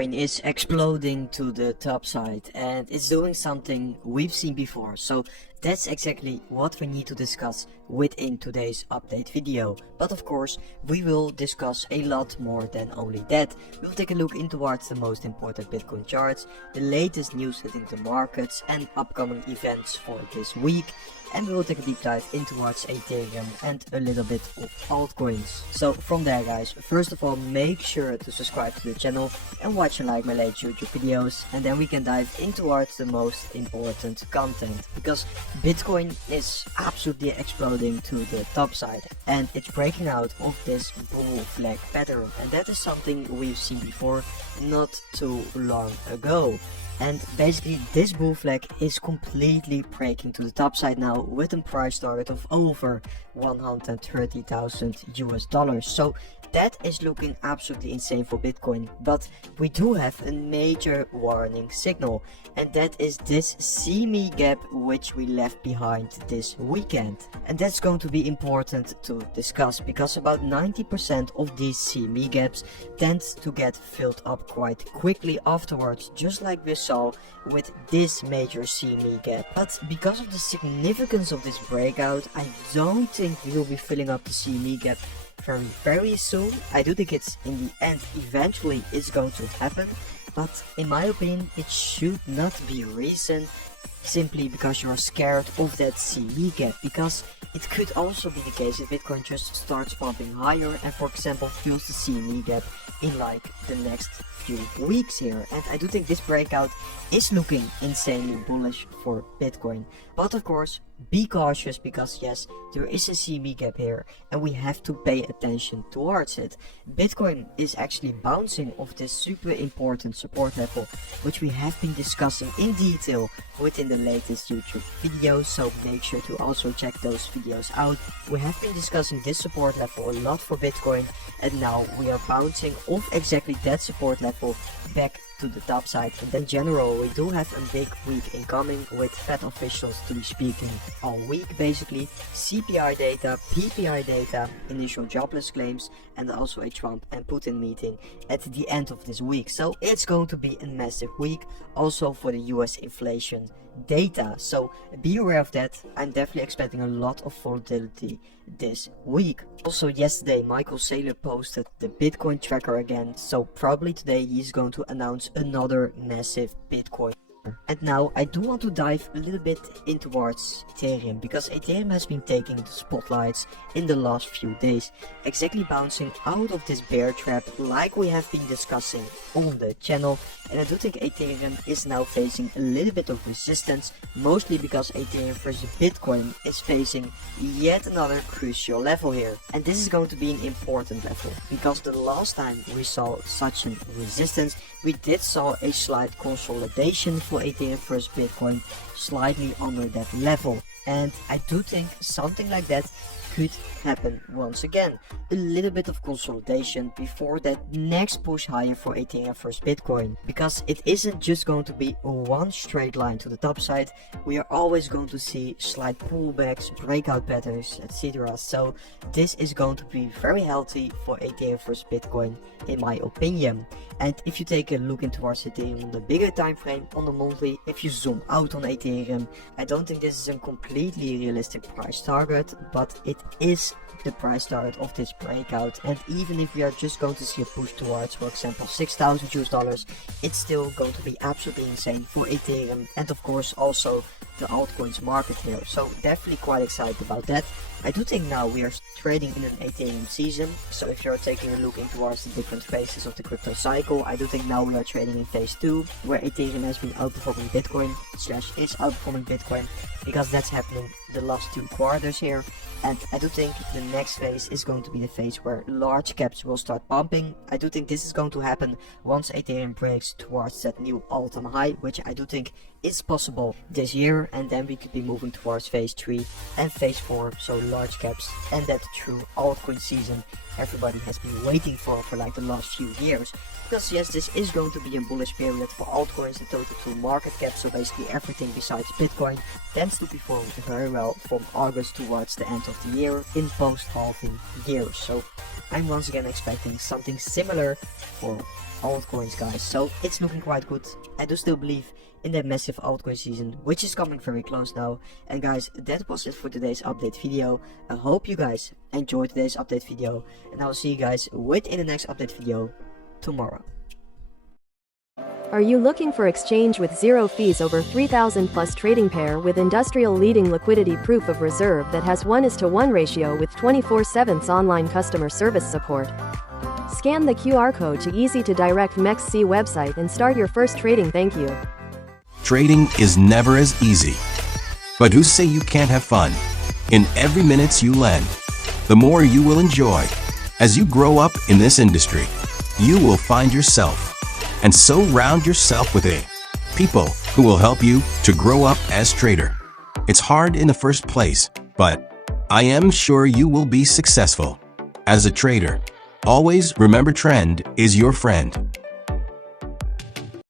Bitcoin is exploding to the top side and it's doing something we've seen before. So that's exactly what we need to discuss within today's update video. But of course, we will discuss a lot more than only that. We'll take a look into towards the most important Bitcoin charts, the latest news hitting the markets and upcoming events for this week. And we will take a deep dive into towards Ethereum and a little bit of altcoins. So from there guys, first of all, make sure to subscribe to the channel and watch and like my latest YouTube videos, and then we can dive into towards the most important content, because Bitcoin is absolutely exploding to the top side and it's breaking out of this bull flag pattern, and that is something we've seen before not too long ago. And basically this bull flag is completely breaking to the top side now with a price target of over 130,000 US dollars. So that is looking absolutely insane for Bitcoin. But we do have a major warning signal, and that is this CME gap which we left behind this weekend. And that's going to be important to discuss, because about 90% of these CME gaps tend to get filled up quite quickly afterwards, just like we saw with this major CME gap. But because of the significance of this breakout, I don't think we will be filling up the CME gap very soon. I do think it's in the end eventually it's going to happen, but in my opinion it should not be reason simply because you're scared of that CME gap, because it could also be the case if Bitcoin just starts pumping higher and for example fills the CME gap in like the next few weeks here. And I do think this breakout is looking insanely bullish for Bitcoin. But of course, be cautious, because yes, there is a CME gap here and we have to pay attention towards it. Bitcoin is actually bouncing off this super important support level, which we have been discussing in detail within the latest YouTube videos, so make sure to also check those videos out. We have been discussing this support level a lot for Bitcoin, and now we are bouncing off exactly that support level back to the top side. And in general, we do have a big week incoming with Fed officials to be speaking all week, basically CPI data, PPI data, initial jobless claims, and also a Trump and Putin meeting at the end of this week. So it's going to be a massive week also for the US inflation data, so be aware of that. I'm definitely expecting a lot of volatility this week. Also yesterday Michael Saylor posted the Bitcoin tracker again, so probably today he's going to announce another massive Bitcoin. And now I do want to dive a little bit in towards Ethereum, because Ethereum has been taking the spotlights in the last few days, exactly bouncing out of this bear trap like we have been discussing on the channel. And I do think Ethereum is now facing a little bit of resistance, mostly because Ethereum versus Bitcoin is facing yet another crucial level here. And this is going to be an important level, because the last time we saw such a resistance, we did saw a slight consolidation for Ethereum versus Bitcoin, slightly under that level. And I do think something like that could happen once again. A little bit of consolidation before that next push higher for Ethereum versus Bitcoin, because it isn't just going to be one straight line to the top side. We are always going to see slight pullbacks, breakout patterns, etc. So this is going to be very healthy for Ethereum versus Bitcoin in my opinion. And if you take a look into towards Ethereum on the bigger time frame, on the monthly, if you zoom out on Ethereum, I don't think this is a completely realistic price target, but it is the price target of this breakout. And even if we are just going to see a push towards, for example, 6,000 US dollars, it's still going to be absolutely insane for Ethereum and of course also the altcoins market here. So definitely quite excited about that. I do think now we are trading in an Ethereum season, so if you're taking a look into towards the different phases of the crypto cycle, I do think now we are trading in phase 2, where Ethereum has been outperforming Bitcoin, slash is outperforming Bitcoin, because that's happening the last 2 quarters here. And I do think the next phase is going to be the phase where large caps will start pumping. I do think this is going to happen once Ethereum breaks towards that new all-time high, which I do think is possible this year, and then we could be moving towards phase 3 and phase 4, so large caps and that true altcoin season everybody has been waiting for like the last few years. Because yes, this is going to be a bullish period for altcoins. The total to market cap, so basically everything besides Bitcoin, tends to perform very well from August towards the end of the year in post-halving years. So I'm once again expecting something similar for altcoins, guys. So it's looking quite good. I do still believe in that massive altcoin season, which is coming very close now. And guys, that was it for today's update video. I hope you guys enjoyed today's update video, and I will see you guys within the next update video tomorrow. Are you looking for exchange with zero fees over 3,000 plus trading pair with industrial leading liquidity proof of reserve that has 1:1 ratio with 24/7 online customer service support? Scan the QR code to easy to direct MEXC website and start your first trading. Thank you. Trading is never as easy. But who say you can't have fun? In every minute you lend, the more you will enjoy. As you grow up in this industry, you will find yourself and surround yourself with people who will help you to grow up as trader. It's hard in the first place, but I am sure you will be successful. As a trader, always remember trend is your friend.